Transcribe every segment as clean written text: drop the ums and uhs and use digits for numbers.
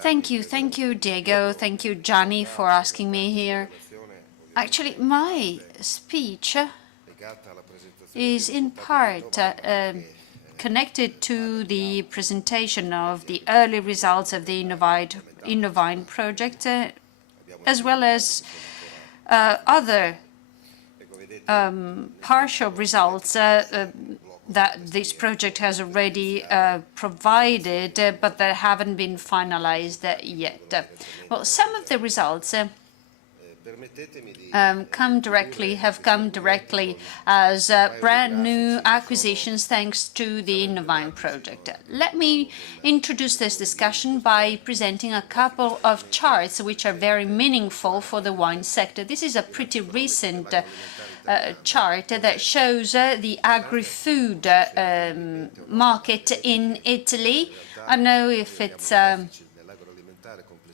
Thank you, Diego. Thank you, Gianni, for asking me here. Actually, my speech is in part connected to the presentation of the early results of the Innovine project, as well as other partial results that this project has already provided, but that haven't been finalized yet. Well, some of the results have come directly as brand new acquisitions thanks to the Innovine project. Let me introduce this discussion by presenting a couple of charts which are very meaningful for the wine sector. This is a pretty recent chart that shows the agri-food market in Italy. I don't know if it's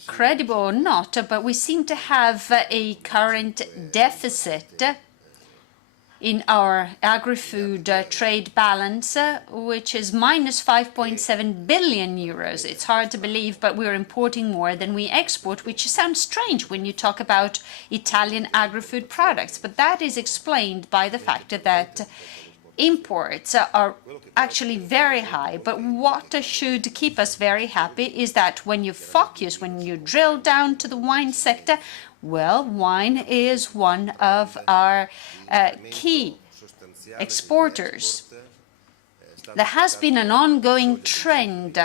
credible or not, but we seem to have a current deficit in our agri-food trade balance, which is minus 5.7 billion euros. It's hard to believe, but we're importing more than we export, which sounds strange when you talk about Italian agri-food products. But that is explained by the fact that imports are actually very high. But what should keep us very happy is that when you drill down to the wine sector, well, wine is one of our key exporters. There has been an ongoing trend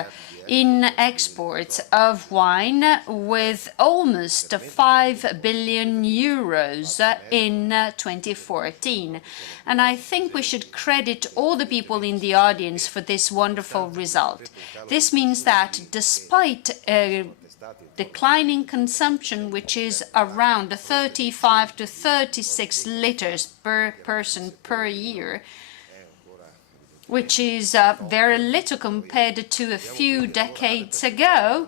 in exports of wine with almost 5 billion euros in 2014. And I think we should credit all the people in the audience for this wonderful result. This means that despite declining consumption, which is around 35 to 36 liters per person per year, which is very little compared to a few decades ago,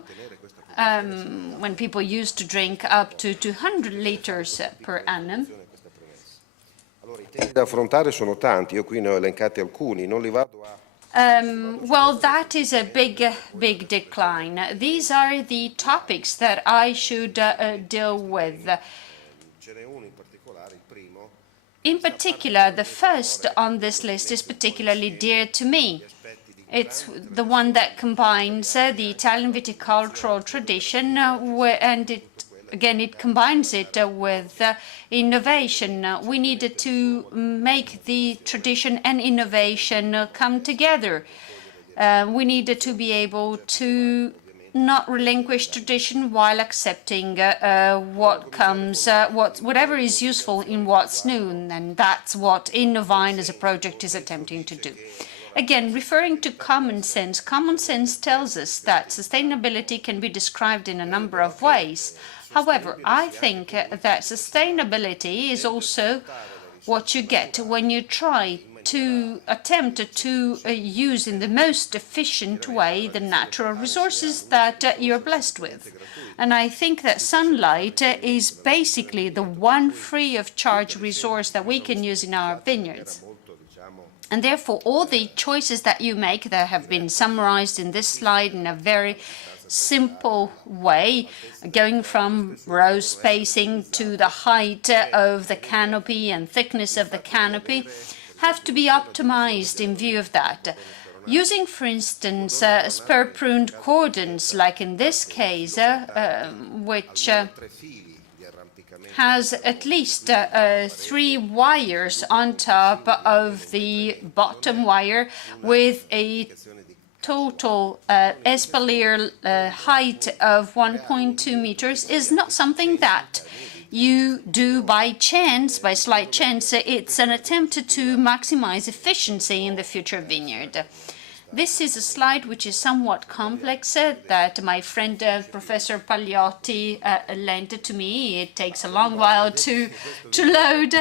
when people used to drink up to 200 liters per annum. Well, that is a big decline. These are the topics that I should deal with. In particular, the first on this list is particularly dear to me. It's the one that combines the Italian viticultural tradition, and it combines it with innovation. We needed to make the tradition and innovation come together. We needed to be able to not relinquish tradition while accepting whatever is useful in what's new, and that's what Innovine as a project is attempting to do. Again, referring to common sense tells us that sustainability can be described in a number of ways. However, I think that sustainability is also what you get when you try to attempt to use in the most efficient way the natural resources that you're blessed with. And I think that sunlight is basically the one free of charge resource that we can use in our vineyards. And therefore, all the choices that you make that have been summarized in this slide in a very simple way, going from row spacing to the height of the canopy and thickness of the canopy, have to be optimized in view of that. Using, for instance, spur-pruned cordons, like in this case, which has at least 3 wires on top of the bottom wire with a total espalier height of 1.2 meters, is not something that you do by chance, by slight chance. It's an attempt to maximize efficiency in the future vineyard. This is a slide which is somewhat complex that my friend Professor Pagliotti lent to me. It takes a long while to load.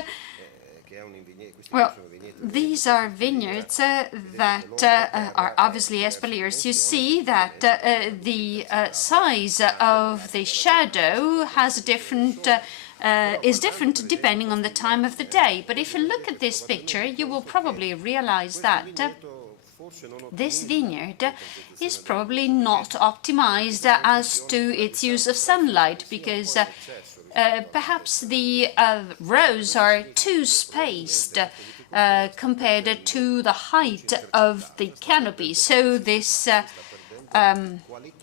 Well, these are vineyards that are obviously espaliers. You see that the size of the shadow has a different is different depending on the time of the day. But if you look at this picture, you will probably realize that this vineyard is probably not optimized as to its use of sunlight, because perhaps the rows are too spaced compared to the height of the canopy. So this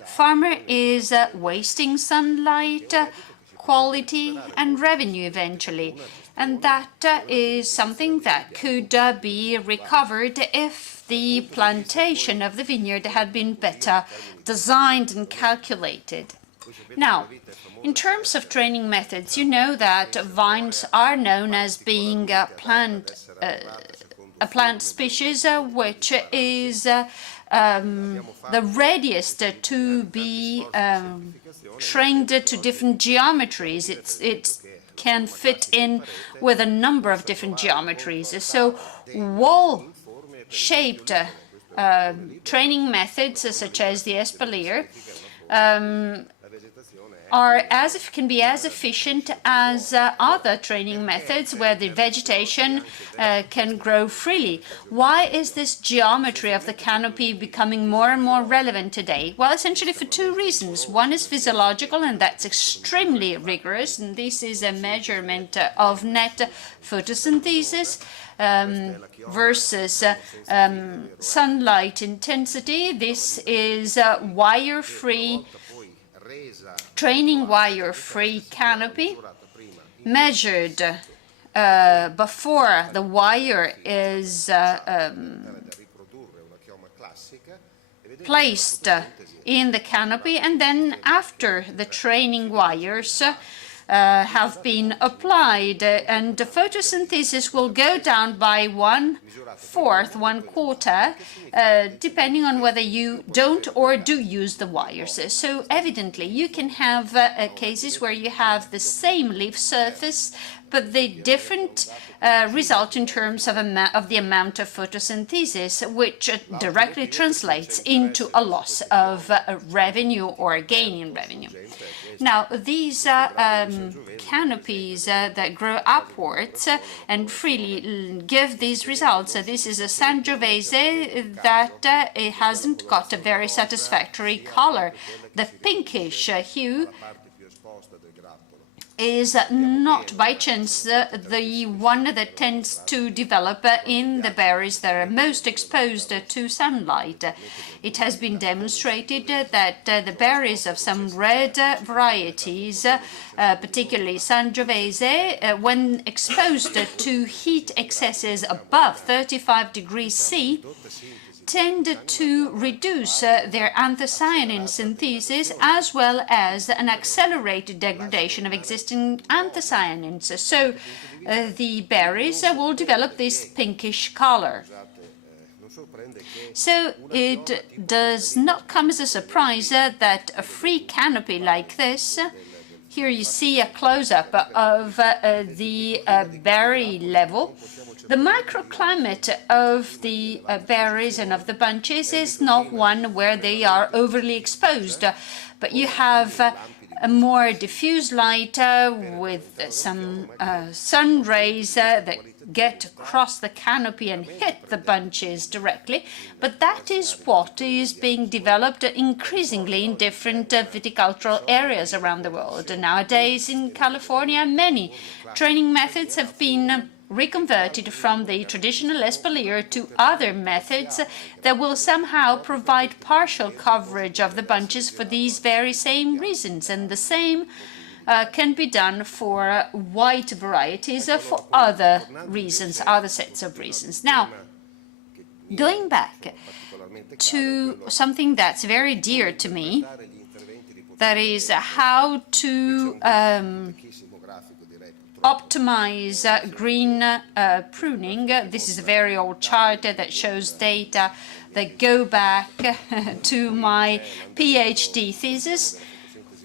farmer is wasting sunlight, quality and revenue eventually. And that is something that could be recovered if the plantation of the vineyard had been better designed and calculated. Now, in terms of training methods, you know that vines are known as being a plant species which is the readiest to be trained to different geometries. It can fit in with a number of different geometries. So wall-shaped training methods, such as the espalier, can be as efficient as other training methods where the vegetation can grow freely. Why is this geometry of the canopy becoming more and more relevant today? Well, essentially for two reasons. One is physiological, and that's extremely rigorous, and this is a measurement of net photosynthesis versus sunlight intensity. This is wire-free, training wire-free canopy measured before the wire is placed in the canopy, and then after the training wires have been applied, and the photosynthesis will go down by 1/4, 1/4, depending on whether you don't or do use the wires. So evidently you can have cases where you have the same leaf surface, but the different result in terms of the amount of photosynthesis, which directly translates into a loss of revenue or a gain in revenue. Now, these canopies that grow upwards and freely give these results. This is a Sangiovese that it hasn't got a very satisfactory color. The pinkish hue is not by chance the one that tends to develop in the berries that are most exposed to sunlight. It has been demonstrated that the berries of some red varieties, particularly Sangiovese, when exposed to heat excesses above 35 degrees C, tend to reduce their anthocyanin synthesis, as well as an accelerated degradation of existing anthocyanins. So the berries will develop this pinkish color. So it does not come as a surprise that a free canopy like this, here you see a close-up of the berry level. The microclimate of the berries and of the bunches is not one where they are overly exposed, but you have a more diffuse light with some sun rays that get across the canopy and hit the bunches directly. But that is what is being developed increasingly in different viticultural areas around the world. Nowadays in California, many training methods have been reconverted from the traditional espalier to other methods that will somehow provide partial coverage of the bunches for these very same reasons. And the same can be done for white varieties for other reasons, other sets of reasons. Now, going back to something that's very dear to me, that is how to optimize green pruning. This is a very old chart that shows data that go back to my PhD thesis.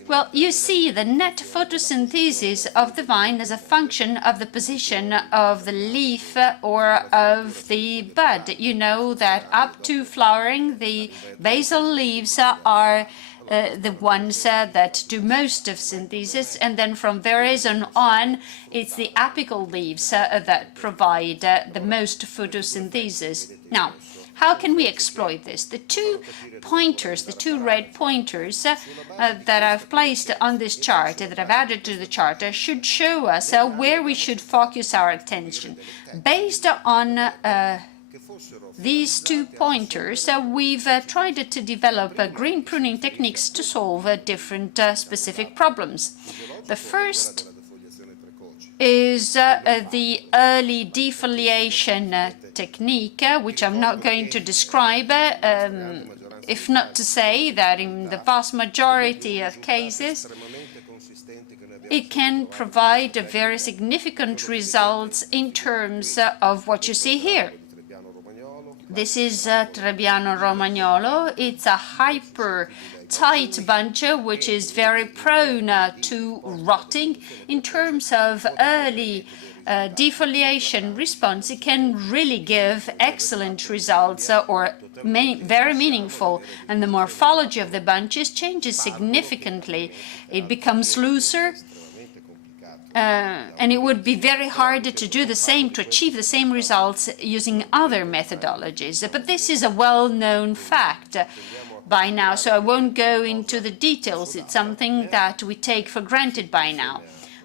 Well, you see the net photosynthesis of the vine as a function of the position of the leaf or of the bud. You know that up to flowering, the basal leaves are the ones that do most of synthesis, and then from veraison on, it's the apical leaves that provide the most photosynthesis. Now, How can we exploit this? The two pointers, the two red pointers that I've placed on this chart, that I've added to the chart, should show us where we should focus our attention. Based on these two pointers, we've tried to develop green pruning techniques to solve different specific problems. The first is the early defoliation technique, which I'm not going to describe, if not to say that in the vast majority of cases, it can provide very significant results in terms of what you see here. This is Trebbiano Romagnolo. It's a hyper-tight bunch which is very prone to rotting. In terms of early defoliation response, it can really give excellent results or very meaningful, and the morphology of the bunches changes significantly. It becomes looser, and it would be very hard to do the same, to achieve the same results using other methodologies. But this is a well-known fact by now, so I won't go into the details. It's something that we take for granted by now.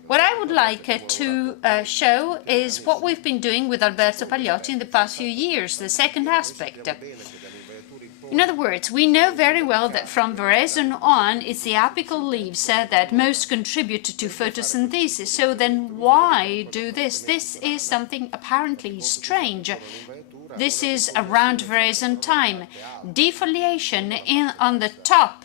What I would like to show is what we've been doing with Alberto Pagliotti in the past few years, the second aspect. In other words, we know very well that from Varese on, it's the apical leaves that most contribute to photosynthesis. So then why do this? This is something apparently strange. This is around Varese time. Defoliation on the top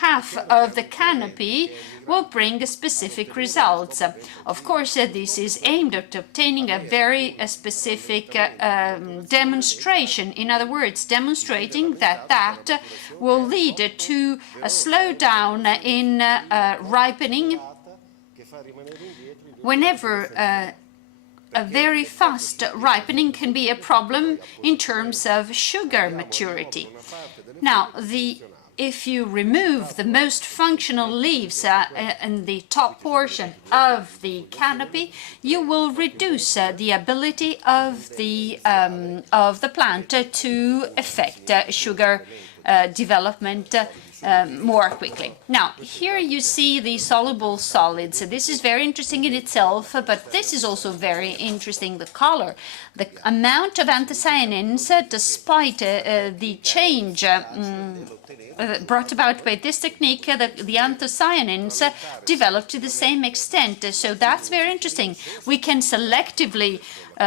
half of the canopy will bring specific results. Of course, this is aimed at obtaining a very specific demonstration. In other words, demonstrating that that will lead to a slowdown in ripening whenever a very fast ripening can be a problem in terms of sugar maturity. Now, if you remove the most functional leaves in the top portion of the canopy, you will reduce the ability of the plant to affect sugar development more quickly. Now, here you see the soluble solids. This is very interesting in itself, but this is also very interesting, the color. The amount of anthocyanins, despite the change brought about by this technique, the anthocyanins develop to the same extent. So that's very interesting. We can selectively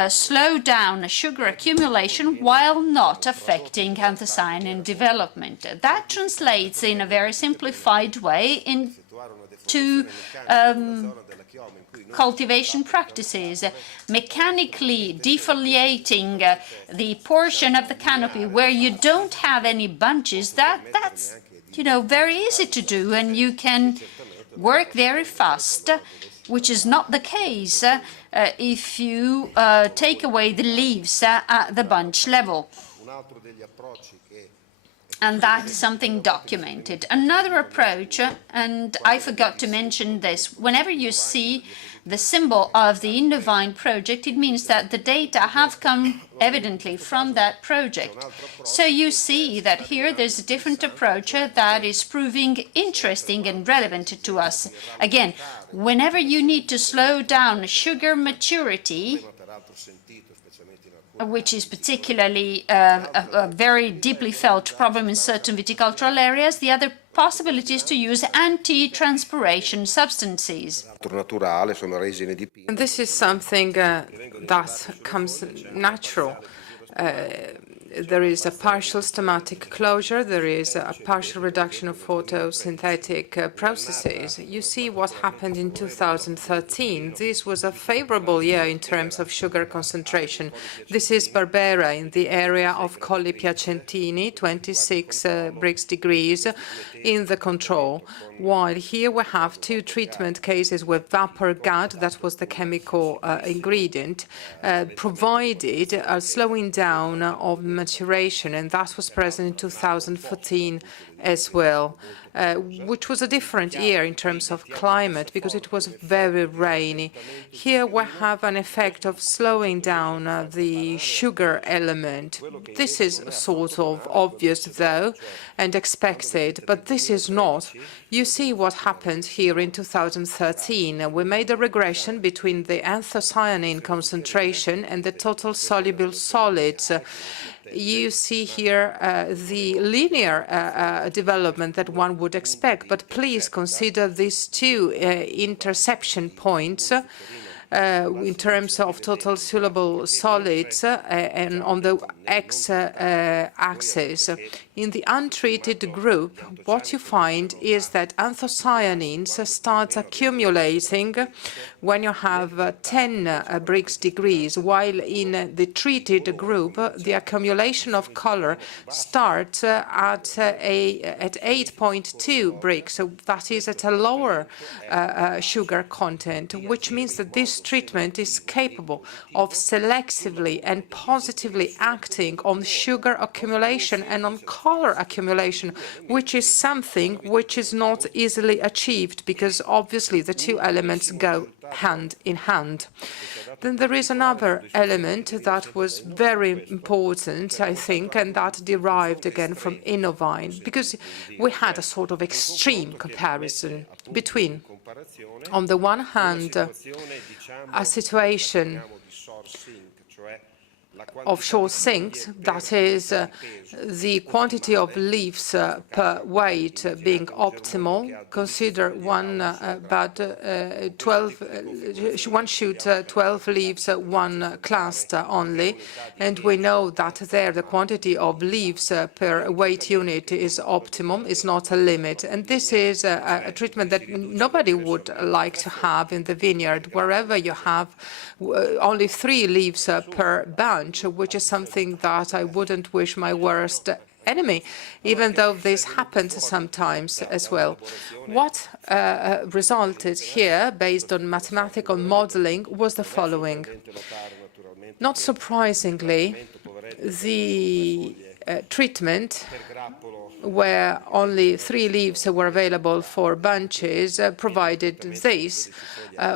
slow down sugar accumulation while not affecting anthocyanin development. That translates in a very simplified way into cultivation practices. Mechanically defoliating the portion of the canopy where you don't have any bunches, that's very easy to do, and you can work very fast, which is not the case if you take away the leaves at the bunch level. And that is something documented. Another approach, and I forgot to mention this, whenever you see the symbol of the Innovine project, it means that the data have come evidently from that project. So you see that here there's a different approach that is proving interesting and relevant to us. Again, whenever you need to slow down sugar maturity, which is particularly a very deeply felt problem in certain viticultural areas, the other possibility is to use anti-transpiration substances. And this is something that comes natural. There is a partial stomatic closure, there is a partial reduction of photosynthetic processes. You see what happened in 2013. This was a favorable year in terms of sugar concentration. This is Barbera in the area of Colli Piacentini, 26 Brix degrees in the control, while here we have two treatment cases with vapor GAD, that was the chemical ingredient, provided a slowing down of maturation, and that was present in 2014 as well, which was a different year in terms of climate because it was very rainy. Here we have an effect of slowing down the sugar element. This is sort of obvious, though, and expected, but this is not. You see what happened here in 2013. We made a regression between the anthocyanin concentration and the total soluble solids. You see here the linear development that one would expect, but please consider these two intersection points in terms of total soluble solids and on the x-axis. In the untreated group, what you find is that anthocyanins start accumulating when you have 10 Brix degrees, while in the treated group, the accumulation of color starts at 8.2 Brix, so that is at a lower sugar content, which means that this treatment is capable of selectively and positively acting on sugar accumulation and on color accumulation, which is something which is not easily achieved because obviously the two elements go hand in hand. Then there is another element that was very important, I think, and that derived again from Innovine, because we had a sort of extreme comparison between, on the one hand, a situation of short sinks, that is, the quantity of leaves per weight being optimal. Consider one shoot 12 leaves, one cluster only, and we know that there the quantity of leaves per weight unit is optimum, is not a limit. And this is a treatment that nobody would like to have in the vineyard, wherever you have only 3 leaves per bunch, which is something that I wouldn't wish my worst enemy, even though this happens sometimes as well. What resulted here, based on mathematical modeling, was the following. Not surprisingly, the treatment where only 3 leaves were available for bunches provided this,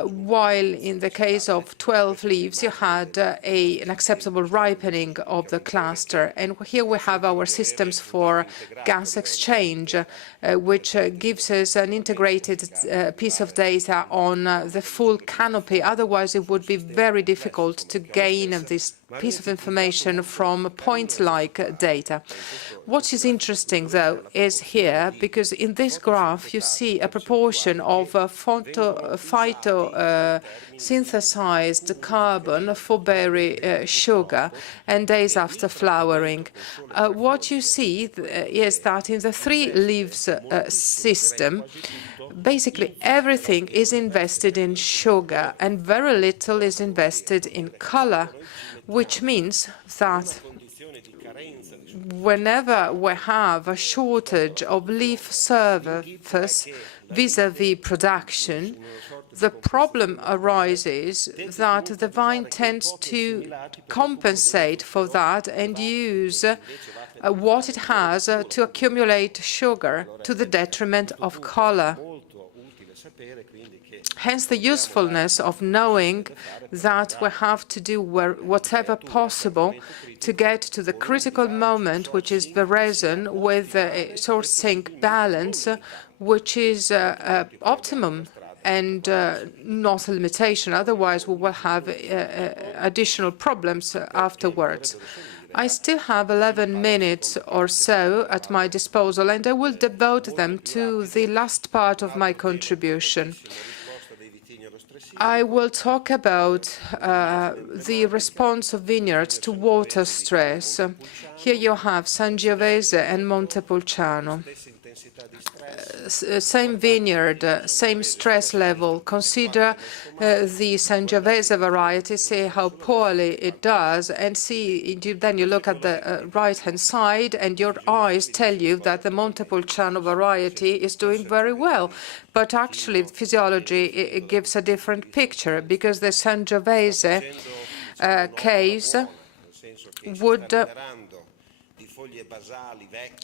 while in the case of 12 leaves you had an acceptable ripening of the cluster. And here we have our systems for gas exchange, which gives us an integrated piece of data on the full canopy. Otherwise, it would be very difficult to gain this piece of information from point-like data. What is interesting, though, is here, because in this graph you see a proportion of phyto-synthesized carbon for berry sugar and days after flowering. What you see is that in the 3 leaves system, basically everything is invested in sugar and very little is invested in color, which means that whenever we have a shortage of leaf surface vis-à-vis production, the problem arises that the vine tends to compensate for that and use what it has to accumulate sugar to the detriment of color. Hence the usefulness of knowing that we have to do whatever possible to get to the critical moment, which is the resin with a source-sink balance, which is optimum and not a limitation. Otherwise, we will have additional problems afterwards. I still have 11 minutes or so at my disposal, and I will devote them to the last part of my contribution. I will talk about the response of vineyards to water stress. Here you have Sangiovese and Montepulciano. Same vineyard, same stress level. Consider the Sangiovese variety, see how poorly it does, and see, then you look at the right-hand side, and your eyes tell you that the Montepulciano variety is doing very well. But actually, physiology it gives a different picture, because the Sangiovese case would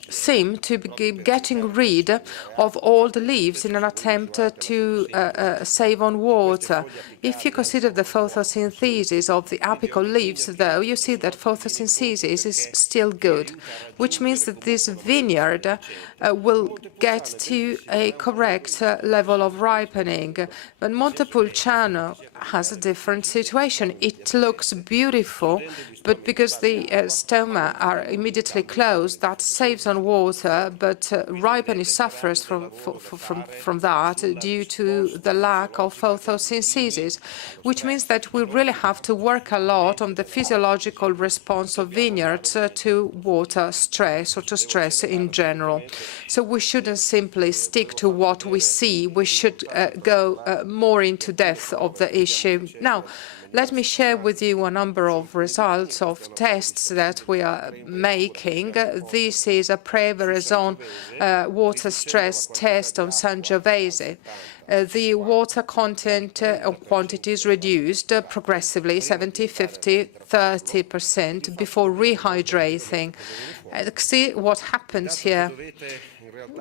seem to be getting rid of all the leaves in an attempt to save on water. If you consider the photosynthesis of the apical leaves, though, you see that photosynthesis is still good, which means that this vineyard will get to a correct level of ripening. But Montepulciano has a different situation. It looks beautiful, but because the stoma are immediately closed, that saves on water, but ripening suffers from that due to the lack of photosynthesis, which means that we really have to work a lot on the physiological response of vineyards to water stress or to stress in general. So we shouldn't simply stick to what we see. We should go more into depth of the issue. Now, let me share with you a number of results of tests that we are making. This is a pre-Verazon water stress test on Sangiovese. The water content quantity is reduced progressively, 70, 50, 30% before rehydrating. See what happens here.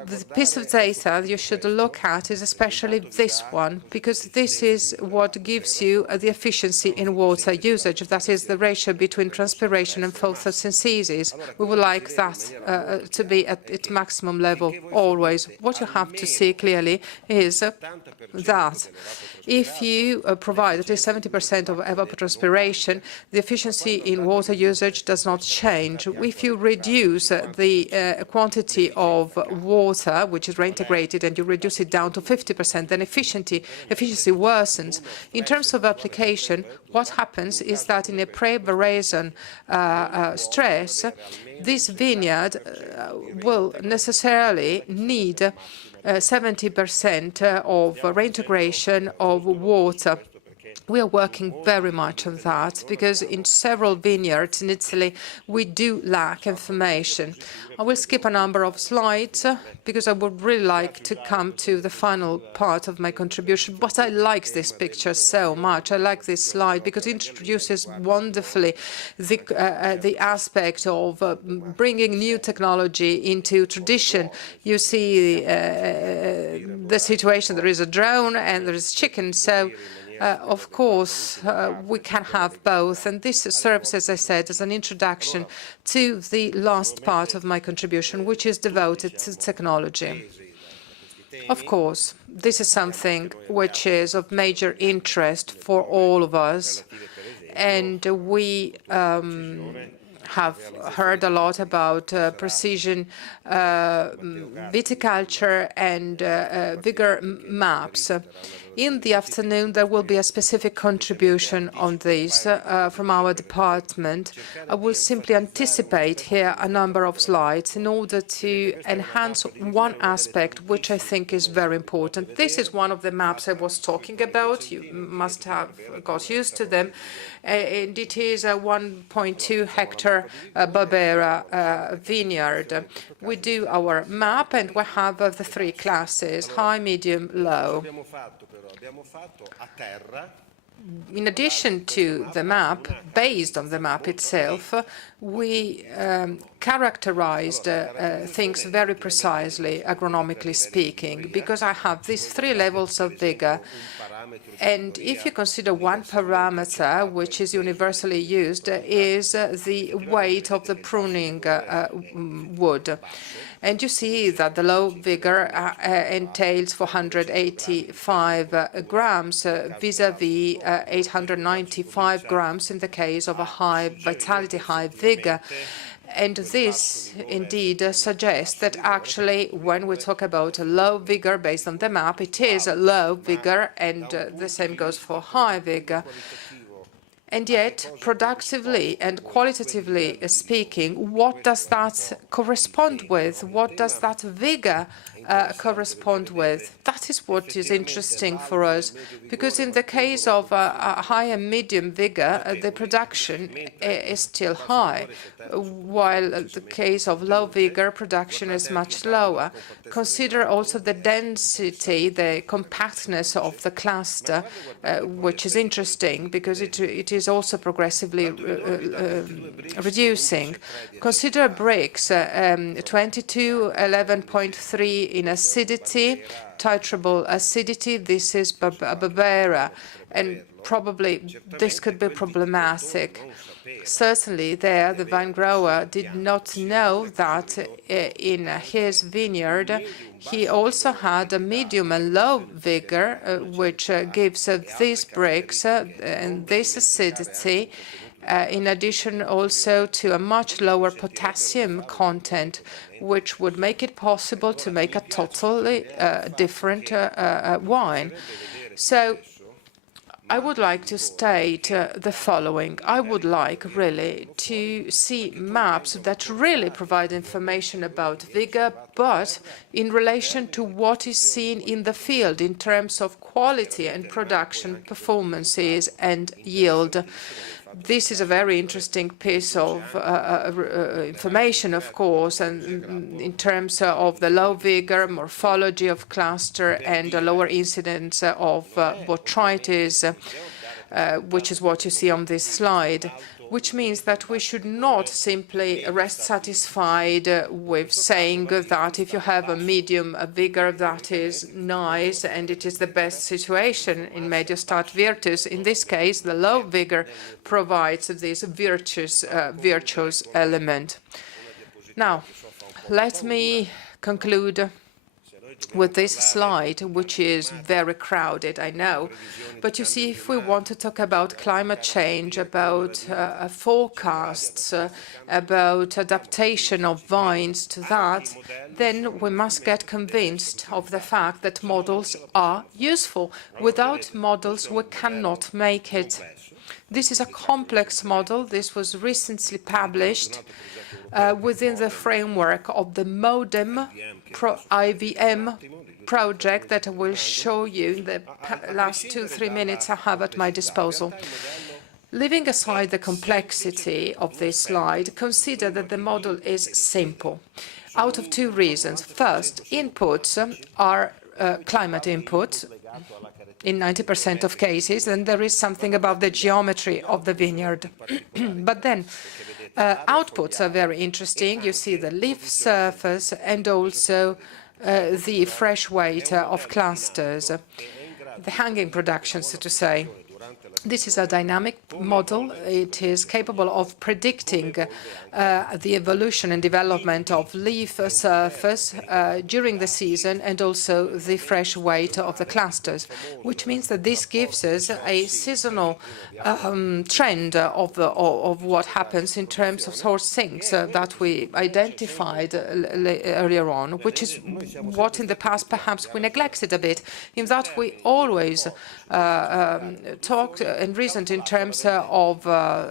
The piece of data you should look at is especially this one, because this is what gives you the efficiency in water usage. That is the ratio between transpiration and photosynthesis. We would like that to be at its maximum level always. What you have to see clearly is that if you provide at least 70% of evapotranspiration, the efficiency in water usage does not change. If you reduce the quantity of water, which is reintegrated, and you reduce it down to 50%, then efficiency worsens. In terms of application, what happens is that in a pre-Verazon stress, this vineyard will necessarily need 70% of reintegration of water. We are working very much on that because in several vineyards in Italy, we do lack information. I will skip a number of slides because I would really like to come to the final part of my contribution. But I like this picture so much. I like this slide because it introduces wonderfully the aspect of bringing new technology into tradition. You see the situation, there is a drone and there is chicken. So of course, we can have both, and this serves, as I said, as an introduction to the last part of my contribution, which is devoted to technology. Of course, this is something which is of major interest for all of us, and we have heard a lot about precision viticulture and vigor maps. In the afternoon, there will be a specific contribution on this from our department. I will simply anticipate here a number of slides in order to enhance one aspect which I think is very important. This is one of the maps I was talking about. You must have got used to them. And it is a 1.2 hectare Barbera vineyard. We do our map and we have the three classes, high, medium, low. In addition to the map, based on the map itself, we characterized things very precisely, agronomically speaking, because I have these three levels of vigor. And if you consider one parameter, which is universally used, is the weight of the pruning wood. And you see that the low vigor entails 485 grams vis-à-vis 895 grams in the case of a high vitality, high vigor. And this indeed suggests that actually when we talk about a low vigor based on the map, it is a low vigor, and the same goes for high vigor. And yet, productively and qualitatively speaking, what does that correspond with? What does that vigor correspond with. That is what is interesting for us, because in the case of a high and medium vigor, the production is still high, while the case of low vigor, production is much lower. Consider also the density, the compactness of the cluster, which is interesting because it is also progressively reducing. Consider bricks, 22, 11.3 in acidity, titrable acidity. This is Barbera, and probably this could be problematic. Certainly there, the vine grower did not know that in his vineyard he also had a medium and low vigor, which gives these bricks and this acidity, in addition also to a much lower potassium content, which would make it possible to make a totally different wine. So I would like to state the following. I would like really to see maps that really provide information about vigor, but in relation to what is seen in the field in terms of quality and production performances and yield. This is a very interesting piece of information, of course, and in terms of the low vigor, morphology of cluster, and a lower incidence of botrytis, which is what you see on this slide, which means that we should not simply rest satisfied with saying that if you have a medium vigor, that is nice and it is the best situation in medio stat virtus. In this case, the low vigor provides this virtuous element. Now, let me conclude with this slide, which is very crowded, I know. But you see, if we want to talk about climate change, about forecasts, about adaptation of vines to that, then we must get convinced of the fact that models are useful. Without models, we cannot make it. This is a complex model. This was recently published within the framework of the MODEM IVM project that I will show you in the last 2-3 minutes I have at my disposal. Leaving aside the complexity of this slide, consider that the model is simple, out of two reasons. First, inputs are climate inputs in 90% of cases, and there is something about the geometry of the vineyard. But then outputs are very interesting. You see the leaf surface and also the fresh weight of clusters, the hanging production, so to say. This is a dynamic model. It is capable of predicting the evolution and development of leaf surface during the season and also the fresh weight of the clusters, which means that this gives us a seasonal trend of what happens in terms of source sinks that we identified earlier on, which is what in the past perhaps we neglected a bit, in that we always talked and reasoned in terms of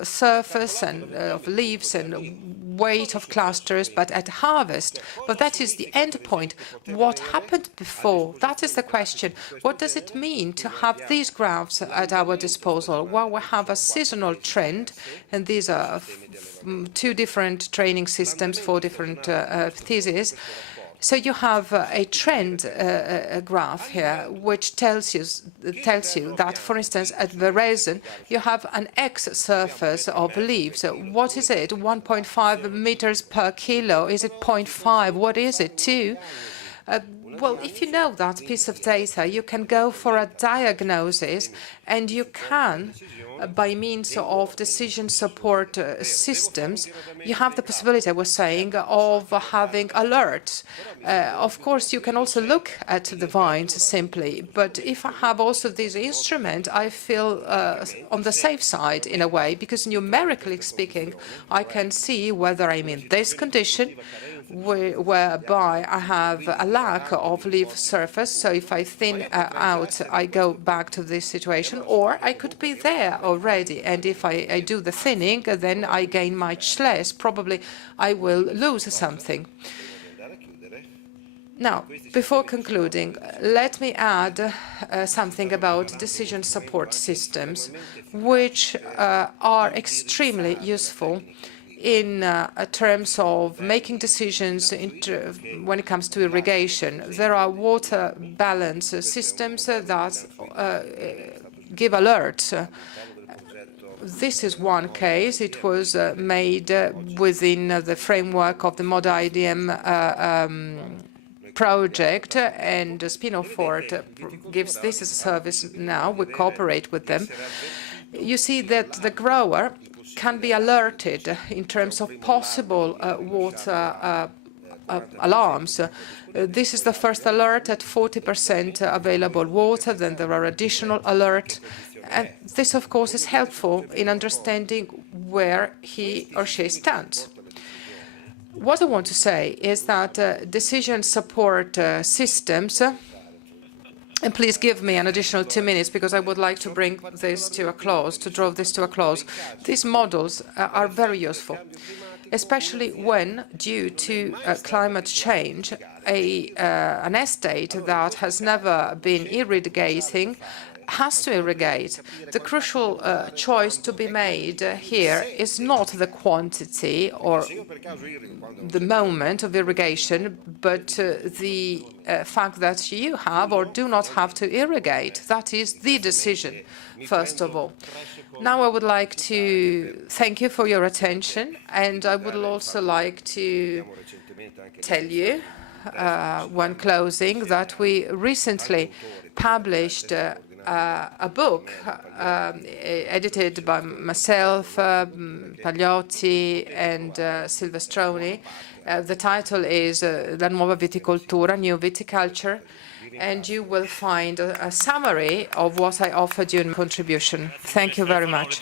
surface and of leaves and weight of clusters, but at harvest. But that is the end point. What happened before? That is the question. What does it mean to have these graphs at our disposal? Well, we have a seasonal trend, and these are two different training systems for different theses. So you have a trend graph here, which tells you that, for instance, at the resin, you have an X surface of leaves. What is it? 1.5 meters per kilo? Is it 0.5? What is it? 2? Well, if you know that piece of data, you can go for a diagnosis, and you can, by means of decision support systems, you have the possibility, I was saying, of having alerts. Of course, you can also look at the vines simply, but if I have also this instrument, I feel on the safe side in a way, because numerically speaking, I can see whether I'm in this condition, whereby I have a lack of leaf surface. So if I thin out, I go back to this situation, or I could be there already. And if I do the thinning, then I gain much less. Probably I will lose something. Now, before concluding, let me add something about decision support systems, which are extremely useful in terms of making decisions when it comes to irrigation. There are water balance systems that give alerts. This is one case. It was made within the framework of the MOD-IDM project, and Spinofort gives this as a service now. We cooperate with them. You see that the grower can be alerted in terms of possible water alarms. This is the first alert at 40% available water, then there are additional alerts. And this, of course, is helpful in understanding where he or she stands. What I want to say is that decision support systems, and please give me an additional 2 minutes because I would like to bring this to a close, to draw this to a close. These models are very useful, especially when, due to climate change, an estate that has never been irrigating has to irrigate. The crucial choice to be made here is not the quantity or the moment of irrigation, but the fact that you have or do not have to irrigate. That is the decision, first of all. Now I would like to thank you for your attention, and I would also like to tell you, when closing, that we recently published a book edited by myself, Pagliotti, and Silvestroni. The title is La Nuova Viticultura, New Viticulture, and you will find a summary of what I offered you in contribution. Thank you very much.